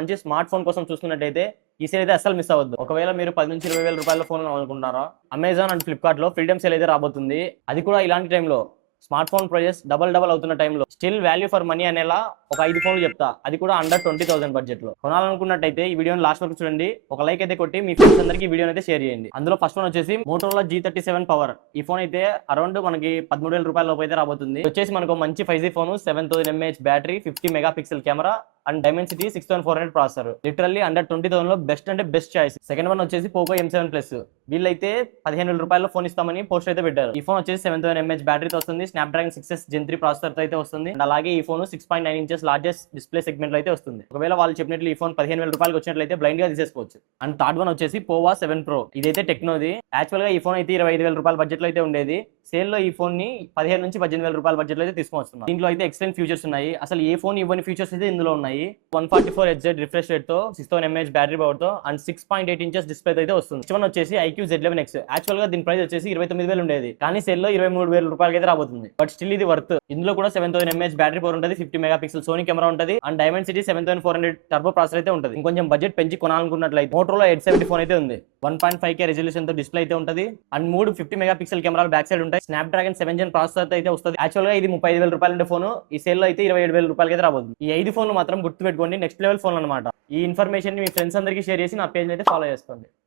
మంచి smart phone కోసం చూస్తున్నట్టయితే ఈ సేల్ అయితే అస్సలు మిస్ అవ్వద్దు. ఒకవేళ మీరు 10 నుంచి 20 వేల రూపాయల ఫోన్ అనుకుంటారా, అమెజాన్ అండ్ ఫ్లిప్కార్ట్ లో ఫ్రీడమ్ సేల్ అయితే రాబోతుంది. అది కూడా ఇలాంటి టైంలో స్మార్ట్ ఫోన్ ప్రైజెస్ డబల్ అవుతున్న టైంలో స్టిల్ వాల్యూ ఫర్ మనీ అనేలా ఒక 5 ఫోన్లు చెప్తా. అది కూడా అండర్ 20,000 బడ్జెట్ లో. కొనాలనుకున్నట్టయితే ఈ వీడియోని లాస్ట్ వరకు చూడండి. ఒక లైక్ అయితే కొట్టి మీ ఫ్రెండ్స్ అందరికి ఈ వీడియోని అయితే షేర్ చేయండి. అందులో ఫస్ట్ వన్ వచ్చేసి మోటోరోలా G37 పవర్. ఈ ఫోన్ అయితే అరౌండ్ మనకి 13,000 రూపాయల లోపు అయితే రాబోతుంది. వచ్చేసి మనకు మంచి 5G phone, 7000 mAh battery, 50 mega pixel camera and Dimensity 6400 processor. Literally under 20,000 లో బెస్ట్ అంటే బెస్ట్ చాయిస్. సెకండ్ వన్ వచ్చేసి పోకో M7 ప్లస్. వీళ్ళైతే 15,000 రూపాయల ఫోన్ ఇస్తామని పోస్ట్ అయితే పెట్టారు. ఈ ఫోన్ వచ్చేసి 7000 mAh బ్యాటరీతో వస్తుంది. స్నాప్డ్రాగన్ 6s Gen 3 ప్రాసెసర్ తో అయితే వస్తుంది. అండ్ అలాగే ఈ phone 6.9 inches largest display segment లో అయితే వస్తుంది. ఒకవేళ వాళ్ళు చెప్పినట్లు ఈ ఫోన్ 15,000 రూపాయలకు వచ్చినట్లయితే బ్లైండ్ గా తీసేసుకోవచ్చు. అండ్ థర్డ్ వన్ వచ్చేసి పోవా 7 Pro. ఇదైతే టెక్నోది. యాక్చువల్ గా ఈ ఫోన్ అయితే 25,000 రూపాయల బడ్జెట్ లో అయితే ఉండేది. సేల్ లో ఈ ఫోన్ ని 15 నుంచి 18,000 రూపాయల బడ్జెట్ లో అయితే తీసుకొస్తున్నారు. దీంట్లో అయితే ఎక్సలెంట్ ఫీచర్స్ ఉన్నాయి. అసలు ఏ ఫోన్ ఇవ్వని ఫీచర్స్ అయితే ఇందులో ఉన్నాయి. 144Hz రిఫ్రెష్ రేట్ తో 6000 mAh బ్యాటరీ పవర్ తో అండ్ 6.8 ఇంచెస్ డిస్ప్లే అయితే వస్తుంది. నెక్స్ట్ వన్ వచ్చేసి IQ Z11X. యాక్చువల్ గా దీని ప్రైస్ వచ్చేసి 29,000 ఉండేది, కానీ సేల్ లో 23,000 రూపాయలకి అయితే రాబోతుంది. బట్ స్టిల్ ఇది వర్త్. ఇందులో కూడా 7000 mAh బ్యాటరీ పవర్ ఉంటుంది, 50 మెగా పిక్సెల్ సోనీ కెమెరా ఉంటుంది అండ్ డైమెన్సిటీ 7400 టర్బో ప్రాసెసర్ అయితే ఉంటుంది. ఇంకొంచెం బడ్జెట్ పెంచి కొనాలనుకున్నట్లయితే మోటోరోలా 870 ఫోన్ అయితే ఉంది. 1.5K రెజల్యూషన్ తో డిస్ప్లే అయితే ఉంటుంది అండ్ 3 50 మెగా పిక్సెల్ కెమెరాలు బ్యాక్ సైడ్ ఉంటాయి. స్నాప్డ్రాగన్ 7 Gen ప్రాసెసర్ అయితే వస్తుంది. యాక్చువల్ గా ఇది 35,000 రూపాయల ఉండే ఫోన్ ఈ సేల్ లో అయితే 27,000 రూపాయలకి అయితే రాబోతుంది. ఈ 5 ఫోన్లు మాత్రం గుర్తుపెట్టుకోండి, నెక్స్ట్ లెవెల్ ఫోన్ అనమాట. ఈ ఇన్ఫర్మేషన్ మీ ఫ్రెండ్స్ అందరికీ షేర్ చేసి నా పేజ్ అయితే ఫాలో చేసుకోండి.